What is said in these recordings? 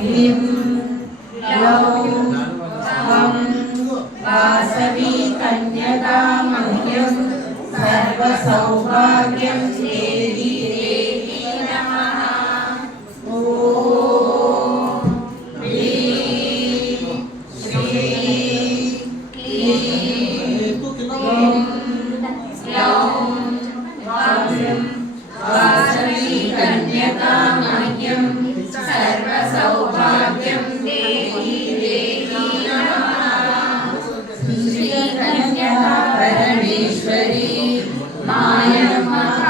in love.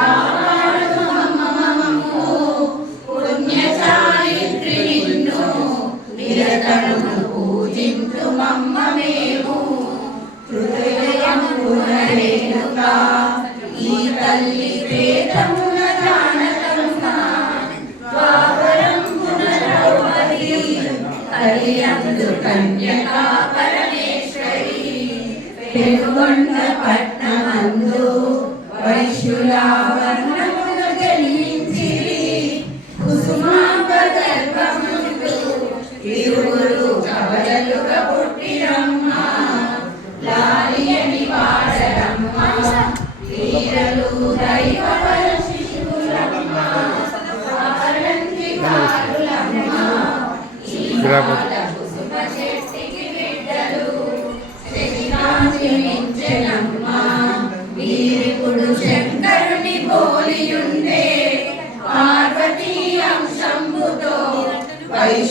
아. Віру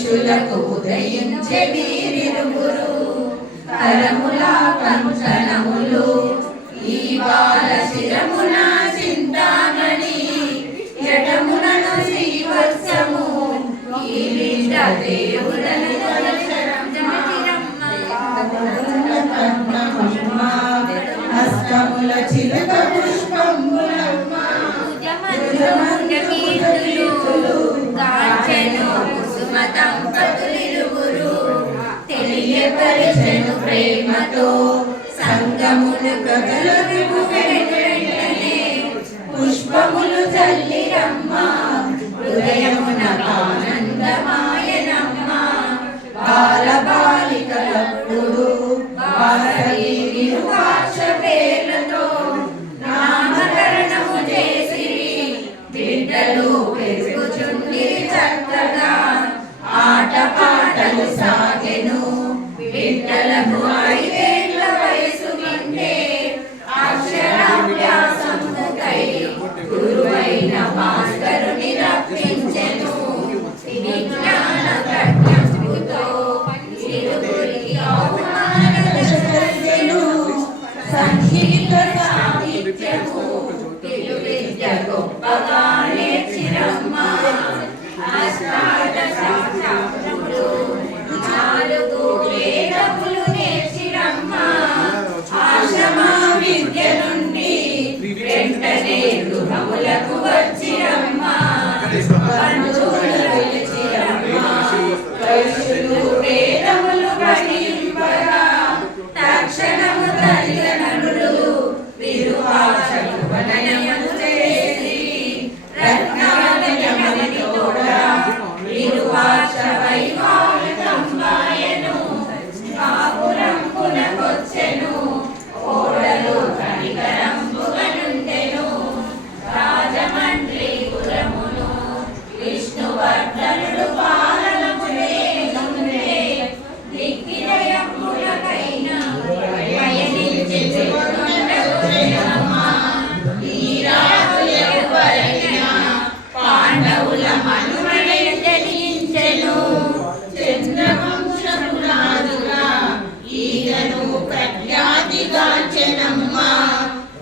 ശുലകുതയും ചെവി దంపతులిరువురు తెలియపరిచను ప్రేమతో సంగములు గగలరుపు పుష్పములు చల్లిరమ్మ హృదయమున పానన Thank you.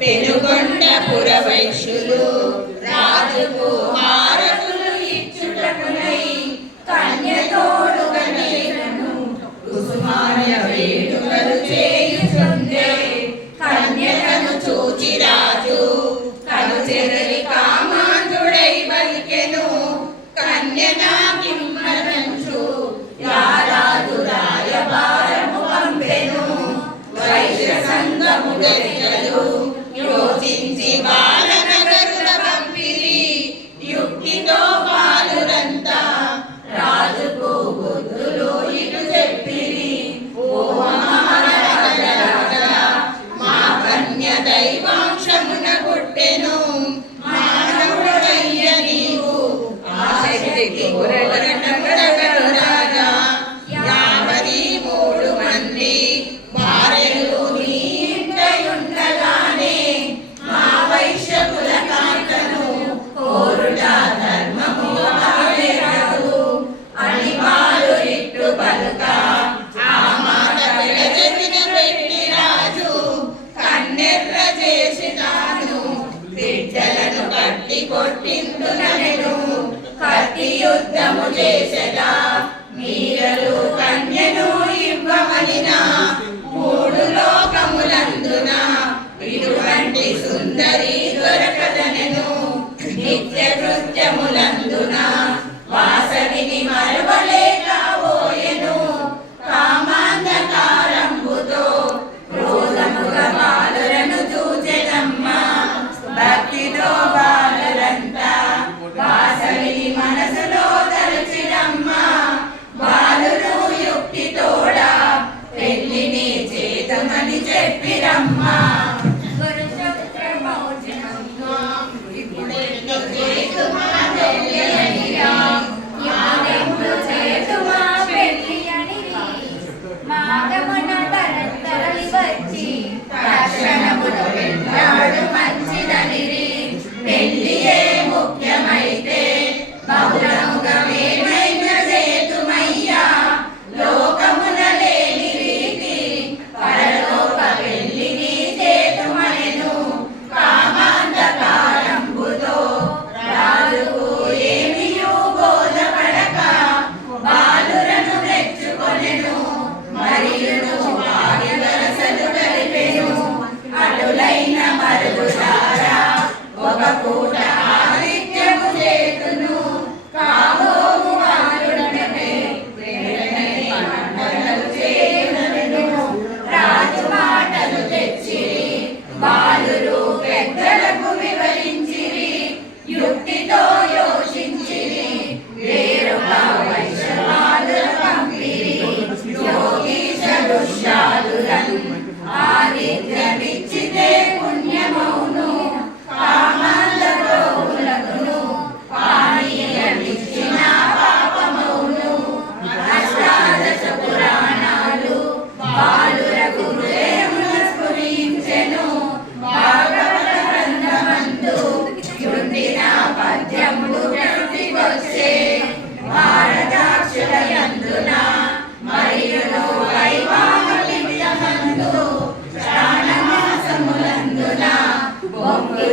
pero con la pura.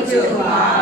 救主！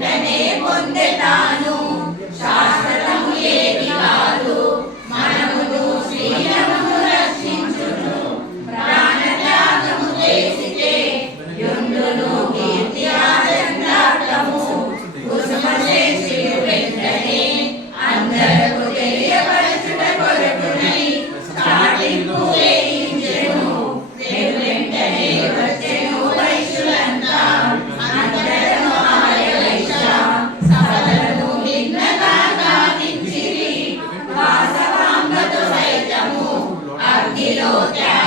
உடனே கொண்டு Latino Cast.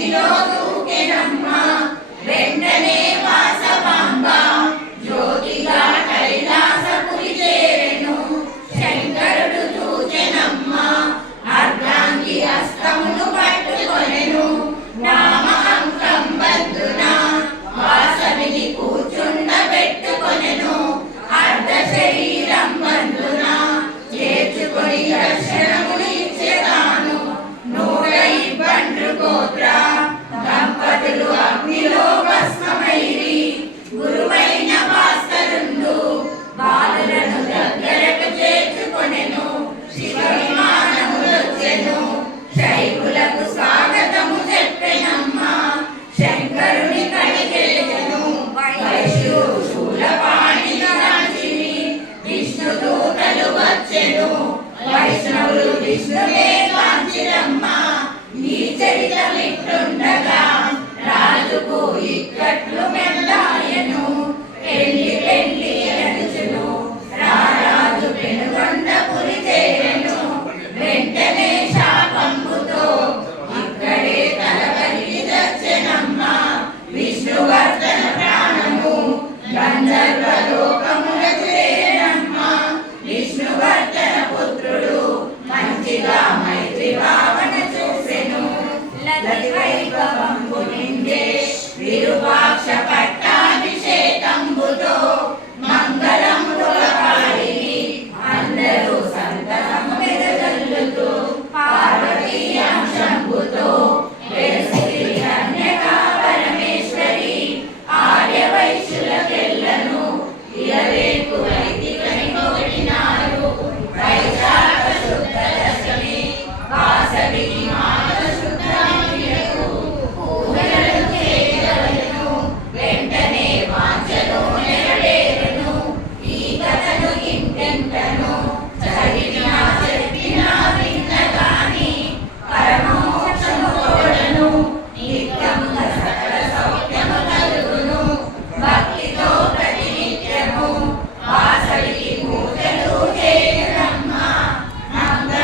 Yeah.